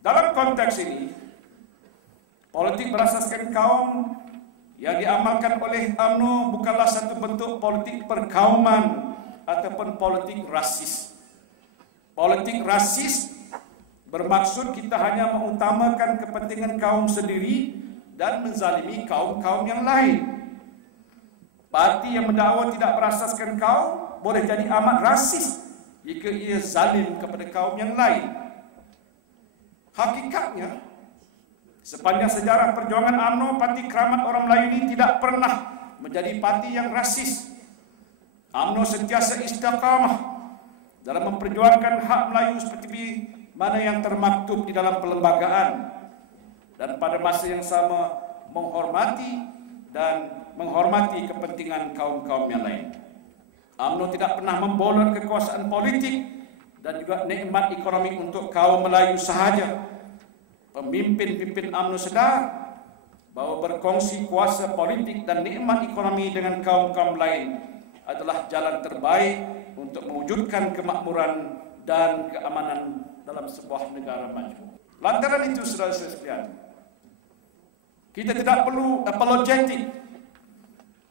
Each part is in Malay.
Dalam konteks ini, politik berasaskan kaum yang diamalkan oleh UMNO bukanlah satu bentuk politik perkauman ataupun politik rasis. Politik rasis bermaksud kita hanya mengutamakan kepentingan kaum sendiri dan menzalimi kaum-kaum yang lain. Parti yang mendakwa tidak berasaskan kaum boleh jadi amat rasis jika ia zalim kepada kaum yang lain. Hakikatnya, sepanjang sejarah perjuangan UMNO, Parti Keramat Orang Melayu ini tidak pernah menjadi parti yang rasis. UMNO sentiasa istiqamah dalam memperjuangkan hak Melayu seperti mana yang termaktub di dalam perlembagaan, dan pada masa yang sama menghormati kepentingan kaum-kaum yang lain. UMNO tidak pernah membolot kekuasaan politik dan juga nikmat ekonomi untuk kaum Melayu sahaja. Pemimpin-pemimpin UMNO sedar bahawa berkongsi kuasa politik dan nikmat ekonomi dengan kaum-kaum lain adalah jalan terbaik untuk mewujudkan kemakmuran dan keamanan dalam sebuah negara maju. Lantaran itu, saudara-saudara sekalian, kita tidak perlu apologetik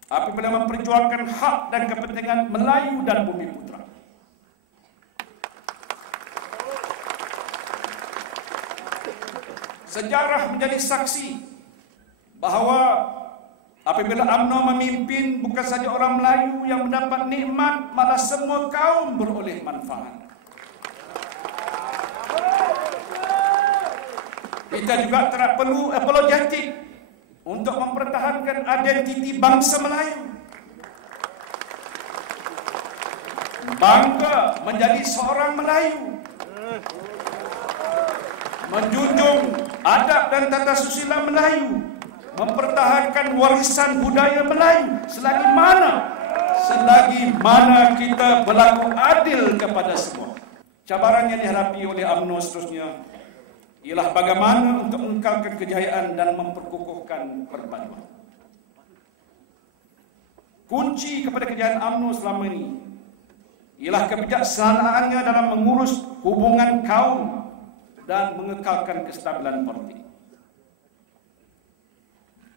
apabila memperjuangkan hak dan kepentingan Melayu dan Bumi Putra. Sejarah menjadi saksi bahawa apabila UMNO memimpin, bukan saja orang Melayu yang mendapat nikmat, malah semua kaum beroleh manfaat. Kita juga tidak perlu apologetik untuk mempertahankan identiti bangsa Melayu. Bangga menjadi seorang Melayu, menjunjung adab dan tata susila Melayu, mempertahankan warisan budaya Melayu selagi mana kita berlaku adil kepada semua. Cabaran yang dihadapi oleh UMNO seterusnya ialah bagaimana untuk mengekalkan kejayaan dan memperkukuhkan perpaduan. Kunci kepada kejayaan UMNO selama ini ialah kebijaksanaannya dalam mengurus hubungan kaum dan mengekalkan kestabilan politik.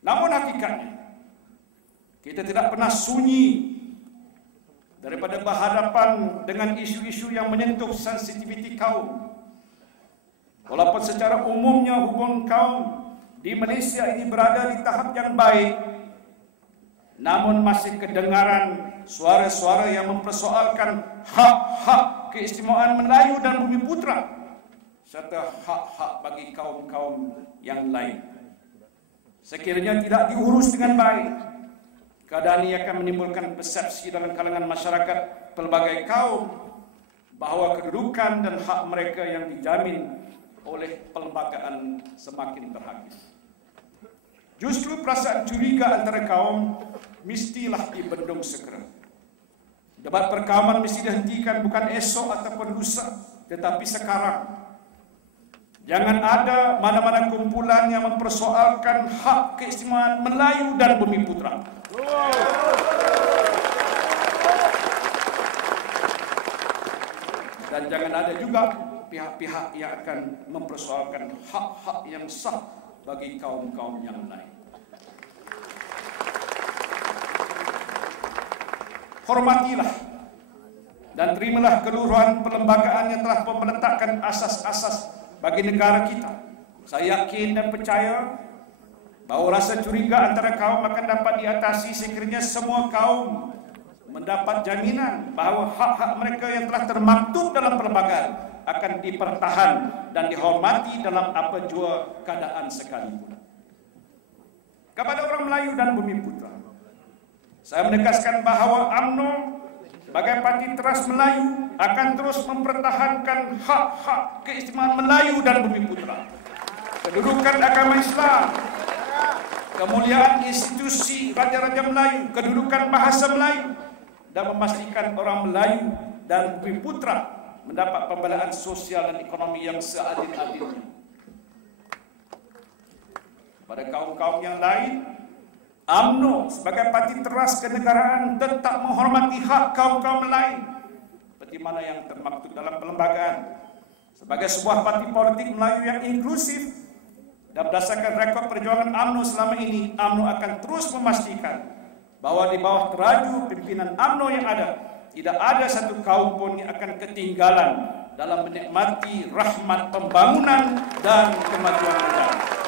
Namun hakikatnya, kita tidak pernah sunyi daripada berhadapan dengan isu-isu yang menyentuh sensitiviti kaum. Walaupun secara umumnya hubungan kaum di Malaysia ini berada di tahap yang baik, namun masih kedengaran suara-suara yang mempersoalkan hak-hak keistimewaan Melayu dan Bumi Putra serta hak-hak bagi kaum-kaum yang lain. Sekiranya tidak diurus dengan baik, keadaan ini akan menimbulkan persepsi dalam kalangan masyarakat pelbagai kaum bahawa kedudukan dan hak mereka yang dijamin oleh perlembagaan semakin terhakis. Justru perasaan curiga antara kaum mestilah dibendung segera. Debat perkauman mesti dihentikan bukan esok ataupun lusa, tetapi sekarang. Jangan ada mana-mana kumpulan yang mempersoalkan hak keistimewaan Melayu dan Bumi Putra. Dan jangan ada juga pihak-pihak yang akan mempersoalkan hak-hak yang sah bagi kaum-kaum yang lain. Hormatilah dan terimalah keluruhan perlembagaan yang telah meletakkan asas-asas bagi negara kita. Saya yakin dan percaya bahawa rasa curiga antara kaum akan dapat diatasi sekiranya semua kaum mendapat jaminan bahawa hak-hak mereka yang telah termaktub dalam perlembagaan akan dipertahan dan dihormati dalam apa jua keadaan sekalipun. Kepada orang Melayu dan Bumi Putra, saya menegaskan bahawa UMNO sebagai parti teras Melayu akan terus mempertahankan hak-hak keistimewaan Melayu dan Bumi Putra, kedudukan agama Islam, kemuliaan institusi Raja-Raja Melayu, kedudukan bahasa Melayu, dan memastikan orang Melayu dan Bumi Putra mendapat pembelaan sosial dan ekonomi yang seadil-adilnya. Pada kaum-kaum yang lain, UMNO sebagai parti teras kenegaraan tetap menghormati hak kaum-kaum lain seperti mana yang termaktub dalam perlembagaan. Sebagai sebuah parti politik Melayu yang inklusif dan berdasarkan rekod perjuangan UMNO selama ini, UMNO akan terus memastikan bahwa di bawah teraju pimpinan UMNO yang ada, tidak ada satu kaum pun yang akan ketinggalan dalam menikmati rahmat pembangunan dan kemajuan negara.